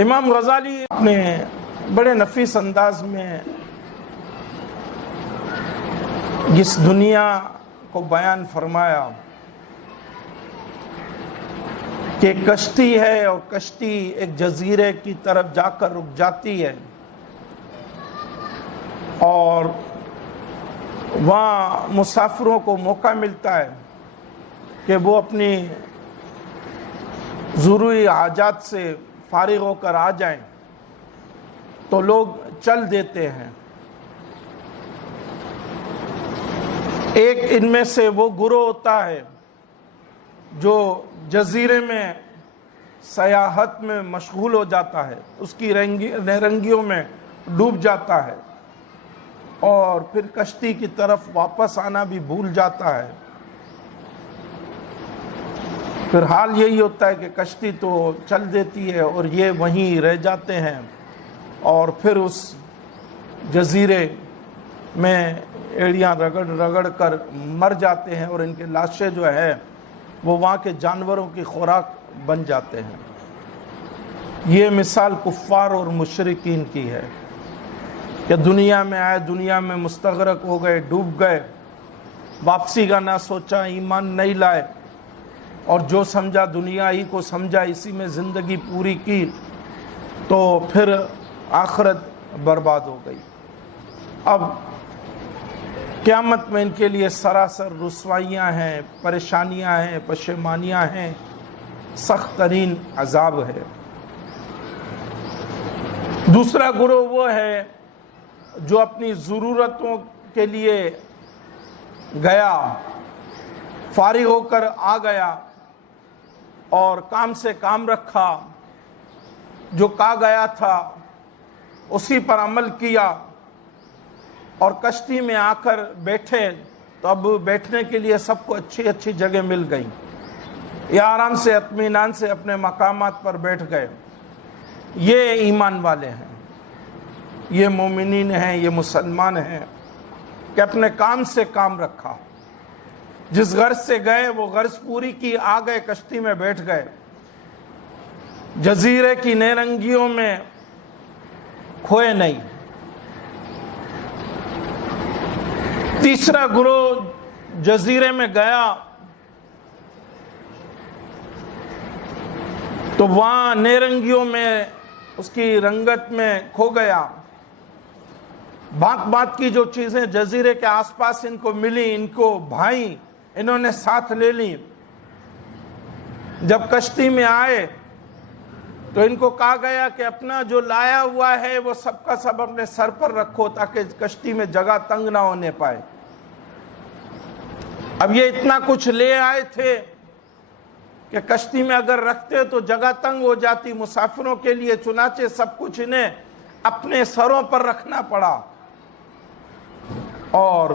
امام غزالی اپنے بڑے نفیس انداز میں اس دنیا کو بیان فرمایا کہ کشتی ہے اور کشتی ایک جزیرے کی طرف جا کر رک جاتی ہے اور وہاں مسافروں کو موقع ملتا ہے کہ وہ اپنی ضروری حاجات سے فارغ ہو کر آ جائیں تو لوگ چل دیتے ہیں۔ ایک ان میں سے وہ گروہ ہوتا ہے جو جزیرے میں سیاحت میں مشغول ہو جاتا ہے، اس کی رنگیوں میں ڈوب جاتا ہے اور پھر کشتی کی طرف واپس آنا بھی بھول جاتا ہے۔ پھر حال یہی ہوتا ہے کہ کشتی تو چل دیتی ہے اور یہ وہیں رہ جاتے ہیں اور پھر اس جزیرے میں ایڑیاں رگڑ کر مر جاتے ہیں اور ان کے لاشیں جو ہے وہ وہاں کے جانوروں کی خوراک بن جاتے ہیں۔ یہ مثال کفار اور مشرکین کی ہے کہ دنیا میں آئے، دنیا میں مستغرق ہو گئے، ڈوب گئے، واپسی کا نہ سوچا، ایمان نہیں لائے اور جو سمجھا دنیا ہی کو سمجھا، اسی میں زندگی پوری کی تو پھر آخرت برباد ہو گئی۔ اب قیامت میں ان کے لیے سراسر رسوائیاں ہیں، پریشانیاں ہیں، پشیمانیاں ہیں، سخت ترین عذاب ہے۔ دوسرا گروہ وہ ہے جو اپنی ضرورتوں کے لیے گیا، فارغ ہو کر آ گیا اور کام سے کام رکھا، جو کہا گیا تھا اسی پر عمل کیا اور کشتی میں آ کر بیٹھے تو اب بیٹھنے کے لیے سب کو اچھی اچھی جگہ مل گئی، یہ آرام سے اطمینان سے اپنے مقامات پر بیٹھ گئے۔ یہ ایمان والے ہیں، یہ مومنین ہیں، یہ مسلمان ہیں کہ اپنے کام سے کام رکھا، جس غرض سے گئے وہ غرض پوری کی، آ گئے، کشتی میں بیٹھ گئے، جزیرے کی نیرنگیوں میں کھوئے نہیں۔ تیسرا گروہ جزیرے میں گیا تو وہاں نیرنگیوں میں، اس کی رنگت میں کھو گیا، بات کی جو چیزیں جزیرے کے آس پاس ان کو ملی، ان کو بھائیں، انہوں نے ساتھ لے لی۔ جب کشتی میں آئے تو ان کو کہا گیا کہ اپنا جو لایا ہوا ہے وہ سب کا سب اپنے سر پر رکھو تاکہ کشتی میں جگہ تنگ نہ ہونے پائے۔ اب یہ اتنا کچھ لے آئے تھے کہ کشتی میں اگر رکھتے تو جگہ تنگ ہو جاتی مسافروں کے لیے، چنانچہ سب کچھ انہیں اپنے سروں پر رکھنا پڑا اور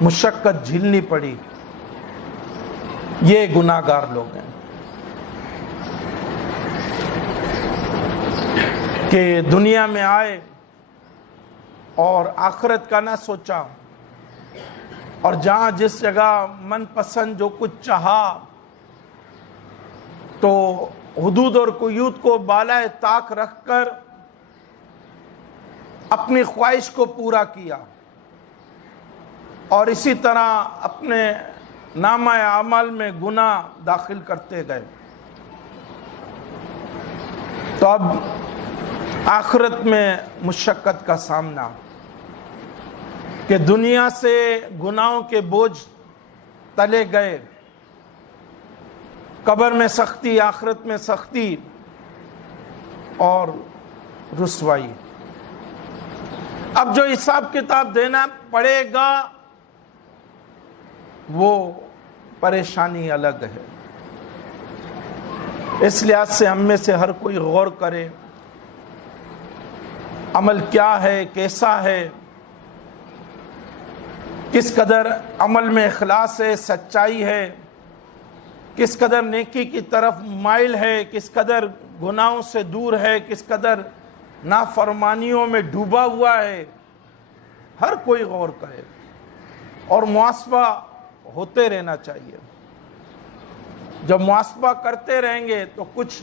مشقت جھیلنی پڑی۔ یہ گناہگار لوگ ہیں کہ دنیا میں آئے اور آخرت کا نہ سوچا اور جہاں جس جگہ من پسند جو کچھ چاہا تو حدود اور قیود کو بالائے طاق رکھ کر اپنی خواہش کو پورا کیا اور اسی طرح اپنے نامہ اعمال میں گناہ داخل کرتے گئے۔ تو اب آخرت میں مشقت کا سامنا کہ دنیا سے گناہوں کے بوجھ تلے گئے، قبر میں سختی، آخرت میں سختی اور رسوائی۔ اب جو حساب کتاب دینا پڑے گا وہ پریشانی الگ ہے۔ اس لحاظ سے ہم میں سے ہر کوئی غور کرے، عمل کیا ہے، کیسا ہے، کس قدر عمل میں اخلاص ہے، سچائی ہے، کس قدر نیکی کی طرف مائل ہے، کس قدر گناہوں سے دور ہے، کس قدر نافرمانیوں میں ڈوبا ہوا ہے۔ ہر کوئی غور کرے اور محاسبہ ہوتے رہنا چاہیے۔ جب محاسبہ کرتے رہیں گے تو کچھ